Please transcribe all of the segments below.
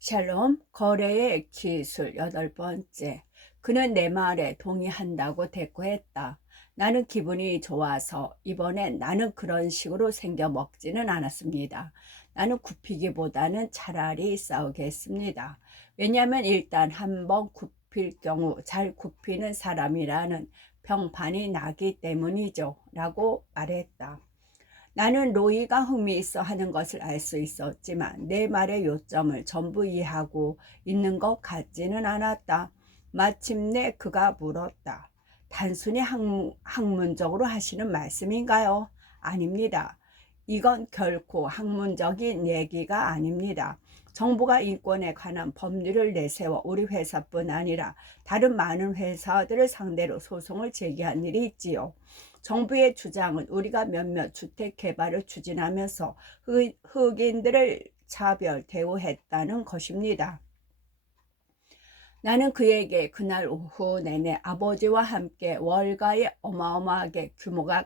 샬롬, 거래의 기술 8번째. 그는 내 말에 동의한다고 대꾸했다. 나는 기분이 좋아서 이번엔 나는 그런 식으로 생겨 먹지는 않았습니다. 나는 굽히기보다는 차라리 싸우겠습니다. 왜냐하면 일단 한번 굽힐 경우 잘 굽히는 사람이라는 평판이 나기 때문이죠. 라고 말했다. 나는 로이가 흥미있어 하는 것을 알 수 있었지만 내 말의 요점을 전부 이해하고 있는 것 같지는 않았다. 마침내 그가 물었다. 단순히 학문적으로 하시는 말씀인가요? 아닙니다. 이건 결코 학문적인 얘기가 아닙니다. 정부가 인권에 관한 법률을 내세워 우리 회사뿐 아니라 다른 많은 회사들을 상대로 소송을 제기한 일이 있지요. 정부의 주장은 우리가 몇몇 주택 개발을 추진하면서 흑인들을 차별 대우했다는 것입니다. 나는 그에게 그날 오후 내내 아버지와 함께 월가의 어마어마하게 규모가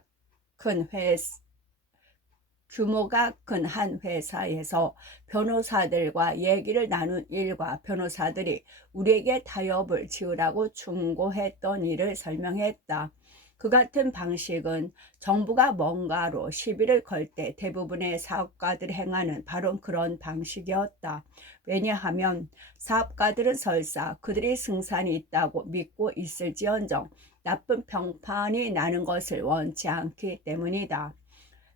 큰 한 회사에서 변호사들과 얘기를 나눈 일과 변호사들이 우리에게 타협을 지으라고 충고했던 일을 설명했다. 그 같은 방식은 정부가 뭔가로 시비를 걸 때 대부분의 사업가들이 행하는 바로 그런 방식이었다. 왜냐하면 사업가들은 설사 그들이 승산이 있다고 믿고 있을지언정 나쁜 평판이 나는 것을 원치 않기 때문이다.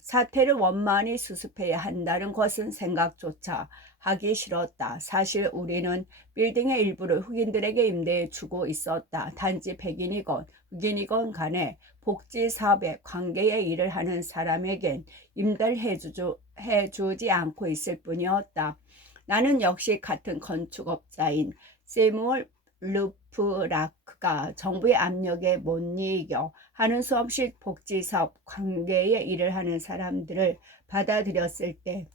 사태를 원만히 수습해야 한다는 것은 생각조차 하기 싫었다. 사실 우리는 빌딩의 일부를 흑인들에게 임대해 주고 있었다. 단지 백인이건 흑인이건 간에 복지 사업에 관계의 일을 하는 사람에겐 임대를 해주지 않고 있을 뿐이었다. 나는 역시 같은 건축업자인 세무얼 루프라크가 정부의 압력에 못 이겨 하는 수 없이 복지사업 관계에 일을 하는 사람들을 받아들였을 때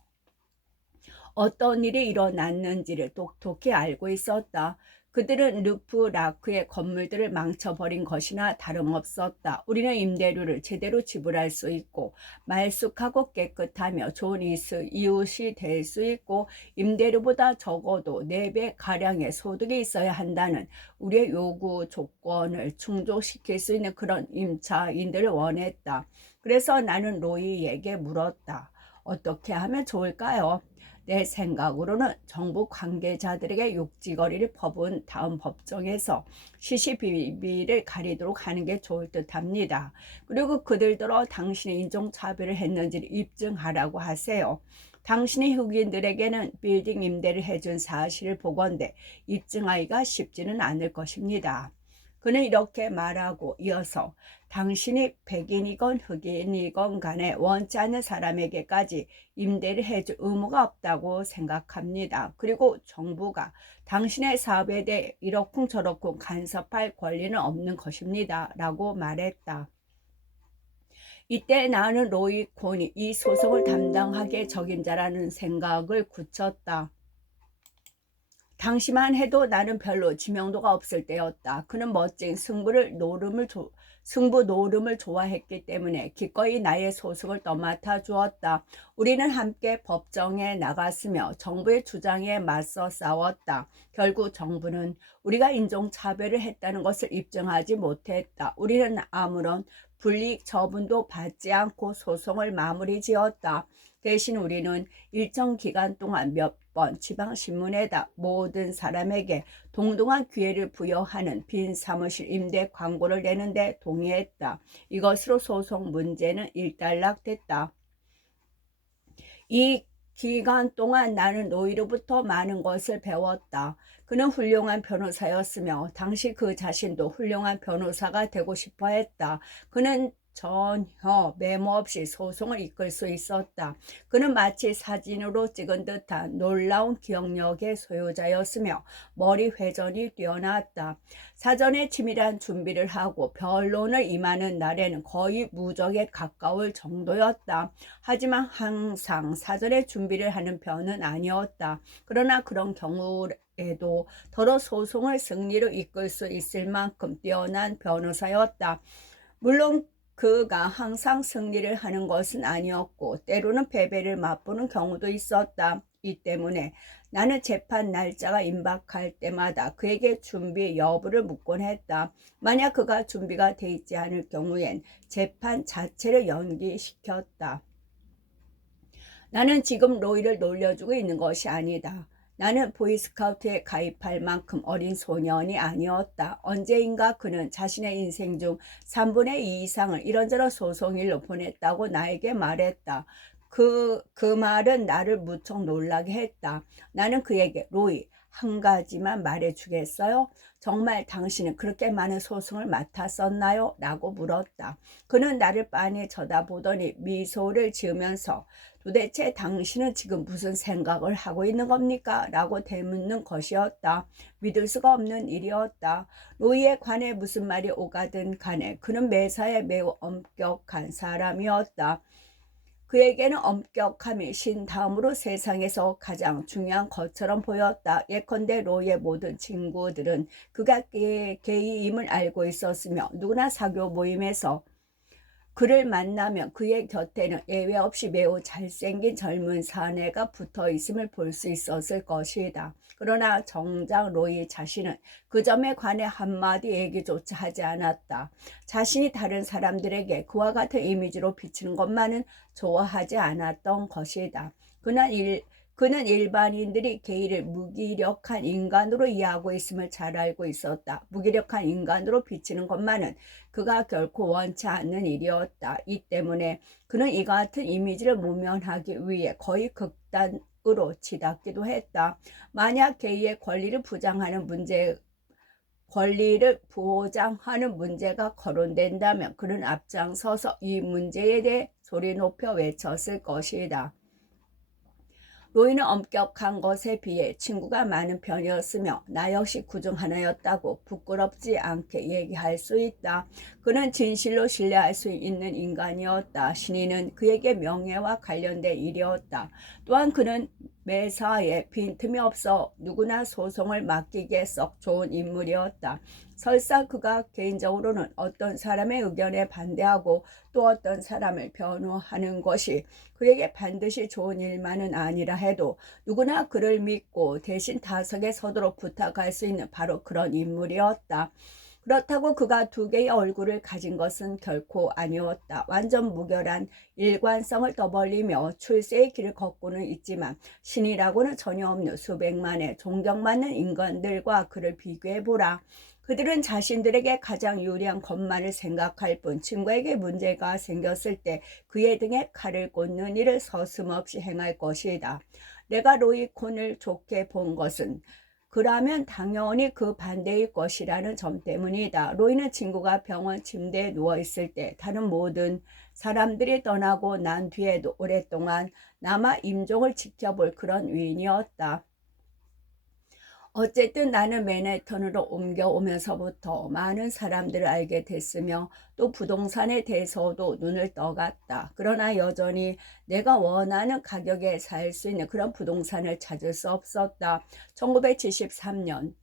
어떤 일이 일어났는지를 똑똑히 알고 있었다. 그들은 루프라크의 건물들을 망쳐버린 것이나 다름없었다. 우리는 임대료를 제대로 지불할 수 있고 말쑥하고 깨끗하며 좋은 이웃이 될 수 있고 임대료보다 적어도 4배가량의 소득이 있어야 한다는 우리의 요구 조건을 충족시킬 수 있는 그런 임차인들을 원했다. 그래서 나는 로이에게 물었다. 어떻게 하면 좋을까요? 내 생각으로는 정부 관계자들에게 욕지거리를 퍼부은 다음 법정에서 시시비비를 가리도록 하는 게 좋을 듯합니다. 그리고 그들더러 당신이 인종차별을 했는지를 입증하라고 하세요. 당신이 흑인들에게는 빌딩 임대를 해준 사실을 보건대 입증하기가 쉽지는 않을 것입니다. 그는 이렇게 말하고 이어서 당신이 백인이건 흑인이건 간에 원치 않는 사람에게까지 임대를 해줄 의무가 없다고 생각합니다. 그리고 정부가 당신의 사업에 대해 이러쿵저러쿵 간섭할 권리는 없는 것입니다. 라고 말했다. 이때 나는 로이 콘이 이 소송을 담당하게 적임자라는 생각을 굳혔다. 당시만 해도 나는 별로 지명도가 없을 때였다. 그는 멋진 승부 노름을 좋아했기 때문에 기꺼이 나의 소속을 떠맡아 주었다. 우리는 함께 법정에 나갔으며 정부의 주장에 맞서 싸웠다. 결국 정부는 우리가 인종차별을 했다는 것을 입증하지 못했다. 우리는 아무런 불이익 처분도 받지 않고 소송을 마무리 지었다. 대신 우리는 일정 기간 동안 몇 번 지방신문에다 모든 사람에게 동등한 기회를 부여하는 빈 사무실 임대 광고를 내는데 동의했다. 이것으로 소송 문제는 일단락됐다. 이 기간 동안 나는 노이로부터 많은 것을 배웠다. 그는 훌륭한 변호사였으며 당시 그 자신도 훌륭한 변호사가 되고 싶어 했다. 그는 전혀 메모 없이 소송을 이끌 수 있었다. 그는 마치 사진으로 찍은 듯한 놀라운 기억력의 소유자였으며 머리 회전이 뛰어났다. 사전에 치밀한 준비를 하고 변론을 임하는 날에는 거의 무적에 가까울 정도였다. 하지만 항상 사전에 준비를 하는 편은 아니었다. 그러나 그런 경우에도 더러 소송을 승리로 이끌 수 있을 만큼 뛰어난 변호사였다. 물론 그가 항상 승리를 하는 것은 아니었고 때로는 패배를 맛보는 경우도 있었다. 이 때문에 나는 재판 날짜가 임박할 때마다 그에게 준비 여부를 묻곤 했다. 만약 그가 준비가 돼 있지 않을 경우엔 재판 자체를 연기시켰다. 나는 지금 로이를 놀려주고 있는 것이 아니다. 나는 보이스카우트에 가입할 만큼 어린 소년이 아니었다. 언제인가 그는 자신의 인생 중 3분의 2 이상을 이런저런 소송일로 보냈다고 나에게 말했다. 그 말은 나를 무척 놀라게 했다. 나는 그에게 로이, 한 가지만 말해주겠어요? 정말 당신은 그렇게 많은 소송을 맡았었나요? 라고 물었다. 그는 나를 빤히 쳐다보더니 미소를 지으면서 도대체 당신은 지금 무슨 생각을 하고 있는 겁니까? 라고 되묻는 것이었다. 믿을 수가 없는 일이었다. 로이에 관해 무슨 말이 오가든 간에 그는 매사에 매우 엄격한 사람이었다. 그에게는 엄격함이 신 다음으로 세상에서 가장 중요한 것처럼 보였다. 예컨대 로이의 모든 친구들은 그가 게이임을 알고 있었으며 누구나 사교 모임에서 그를 만나면 그의 곁에는 예외 없이 매우 잘생긴 젊은 사내가 붙어 있음을 볼 수 있었을 것이다. 그러나 정작 로이 자신은 그 점에 관해 한마디 얘기조차 하지 않았다. 자신이 다른 사람들에게 그와 같은 이미지로 비치는 것만은 좋아하지 않았던 것이다. 그는 일반인들이 게이를 무기력한 인간으로 이해하고 있음을 잘 알고 있었다. 무기력한 인간으로 비치는 것만은 그가 결코 원치 않는 일이었다. 이 때문에 그는 이 같은 이미지를 모면하기 위해 거의 극단으로 치닫기도 했다. 만약 게이의 권리를 보장하는 문제가 거론된다면 그는 앞장서서 이 문제에 대해 소리 높여 외쳤을 것이다. 로이는 엄격한 것에 비해 친구가 많은 편이었으며 나 역시 그중 하나였다고 부끄럽지 않게 얘기할 수 있다. 그는 진실로 신뢰할 수 있는 인간이었다. 신의는 그에게 명예와 관련된 일이었다. 또한 그는 매사에 빈틈이 없어 누구나 소송을 맡기기에 썩 좋은 인물이었다. 설사 그가 개인적으로는 어떤 사람의 의견에 반대하고 또 어떤 사람을 변호하는 것이 그에게 반드시 좋은 일만은 아니라 해도 누구나 그를 믿고 대신 타석에 서도록 부탁할 수 있는 바로 그런 인물이었다. 그렇다고 그가 두 개의 얼굴을 가진 것은 결코 아니었다. 완전 무결한 일관성을 떠벌리며 출세의 길을 걷고는 있지만 신이라고는 전혀 없는 수백만의 존경받는 인간들과 그를 비교해보라. 그들은 자신들에게 가장 유리한 것만을 생각할 뿐 친구에게 문제가 생겼을 때 그의 등에 칼을 꽂는 일을 서슴없이 행할 것이다. 내가 로이 콘을 좋게 본 것은 그라면 당연히 그 반대일 것이라는 점 때문이다. 로이는 친구가 병원 침대에 누워있을 때 다른 모든 사람들이 떠나고 난 뒤에도 오랫동안 남아 임종을 지켜볼 그런 위인이었다. 어쨌든 나는 맨해튼으로 옮겨오면서부터 많은 사람들을 알게 됐으며 또 부동산에 대해서도 눈을 떠갔다. 그러나 여전히 내가 원하는 가격에 살 수 있는 그런 부동산을 찾을 수 없었다. 1973년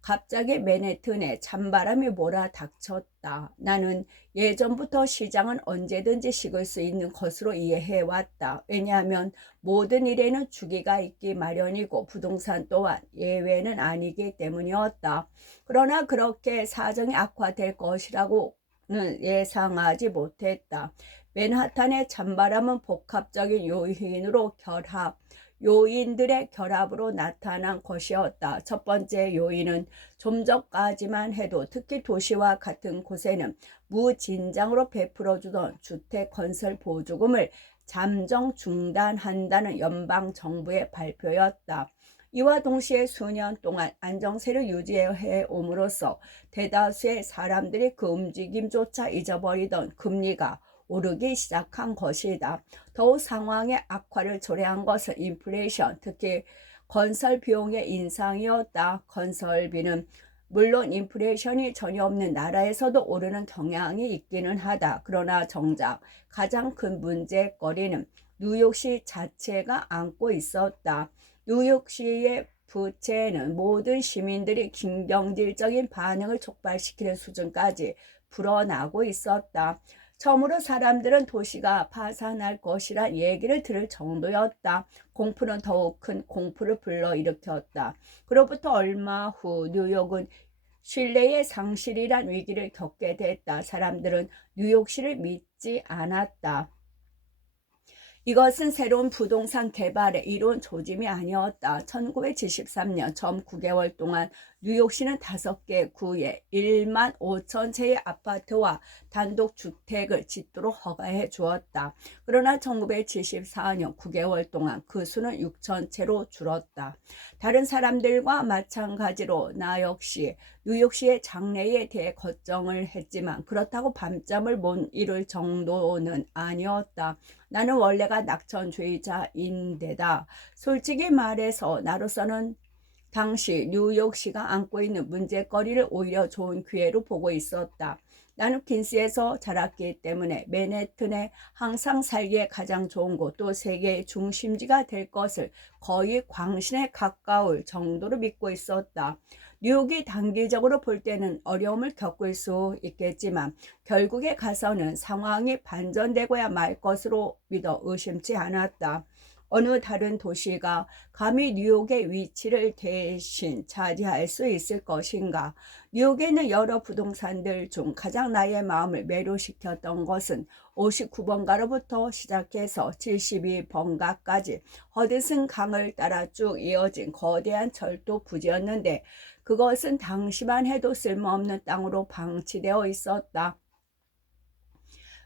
갑자기 맨해튼에 찬바람이 몰아닥쳤다. 나는 예전부터 시장은 언제든지 식을 수 있는 것으로 이해해왔다. 왜냐하면 모든 일에는 주기가 있기 마련이고 부동산 또한 예외는 아니기 때문이었다. 그러나 그렇게 사정이 악화될 것이라고는 예상하지 못했다. 맨하탄의 찬바람은 복합적인 요인들의 결합으로 나타난 것이었다. 첫 번째 요인은 좀 전까지만 해도 특히 도시와 같은 곳에는 무진장으로 베풀어주던 주택 건설 보조금을 잠정 중단한다는 연방정부의 발표였다. 이와 동시에 수년 동안 안정세를 유지해 옴으로써 대다수의 사람들이 그 움직임조차 잊어버리던 금리가 오르기 시작한 것이다. 더욱 상황의 악화를 초래한 것은 인플레이션, 특히 건설 비용의 인상이었다. 건설비는 물론 인플레이션이 전혀 없는 나라에서도 오르는 경향이 있기는 하다. 그러나 정작 가장 큰 문제거리는 뉴욕시 자체가 안고 있었다. 뉴욕시의 부채는 모든 시민들이 긴경질적인 반응을 촉발시키는 수준까지 불어나고 있었다. 처음으로 사람들은 도시가 파산할 것이란 얘기를 들을 정도였다. 공포는 더욱 큰 공포를 불러일으켰다. 그로부터 얼마 후 뉴욕은 신뢰의 상실이란 위기를 겪게 됐다. 사람들은 뉴욕시를 믿지 않았다. 이것은 새로운 부동산 개발에 이룬 조짐이 아니었다. 1973년 처음 9개월 동안 뉴욕시는 5개 구에 1만 5천 채의 아파트와 단독주택을 짓도록 허가해 주었다. 그러나 1974년 9개월 동안 그 수는 6천 채로 줄었다. 다른 사람들과 마찬가지로 나 역시 뉴욕시의 장래에 대해 걱정을 했지만 그렇다고 밤잠을 못 이룰 정도는 아니었다. 나는 원래가 낙천주의자인데다 솔직히 말해서 나로서는 당시 뉴욕시가 안고 있는 문제거리를 오히려 좋은 기회로 보고 있었다. 나는 퀸스에서 자랐기 때문에 맨해튼에 항상 살기에 가장 좋은 곳, 또 세계의 중심지가 될 것을 거의 광신에 가까울 정도로 믿고 있었다. 뉴욕이 단기적으로 볼 때는 어려움을 겪을 수 있겠지만 결국에 가서는 상황이 반전되고야 말 것으로 믿어 의심치 않았다. 어느 다른 도시가 감히 뉴욕의 위치를 대신 차지할 수 있을 것인가? 뉴욕에 있는 여러 부동산들 중 가장 나의 마음을 매료시켰던 것은 59번가로부터 시작해서 72번가까지 허드슨 강을 따라 쭉 이어진 거대한 철도 부지였는데 그것은 당시만 해도 쓸모없는 땅으로 방치되어 있었다.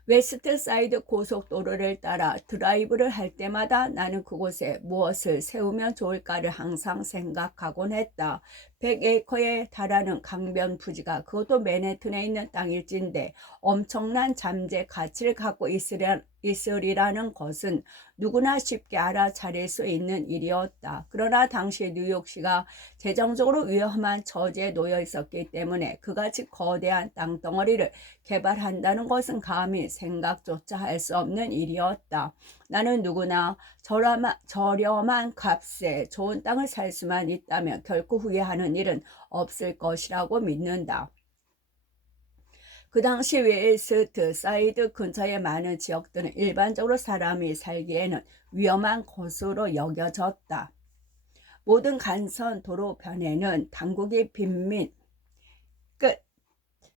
웨스트 사이드 고속도로를 따라 드라이브를 할 때마다 나는 그곳에 무엇을 세우면 좋을까를 항상 생각하곤 했다. 100에이커에 달하는 강변 부지가 그것도 맨해튼에 있는 땅일진데 엄청난 잠재 가치를 갖고 있으리라는 것은 누구나 쉽게 알아차릴 수 있는 일이었다. 그러나 당시 뉴욕시가 재정적으로 위험한 처지에 놓여 있었기 때문에 그같이 거대한 땅덩어리를 개발한다는 것은 감히 생각조차 할 수 없는 일이었다. 나는 누구나 저렴한 값에 좋은 땅을 살 수만 있다면 결코 후회하는 일은 없을 것이라고 믿는다. 그 당시 웨스트 사이드 근처의 많은 지역들은 일반적으로 사람이 살기에는 위험한 곳으로 여겨졌다. 모든 간선 도로변에는 당국이 빈민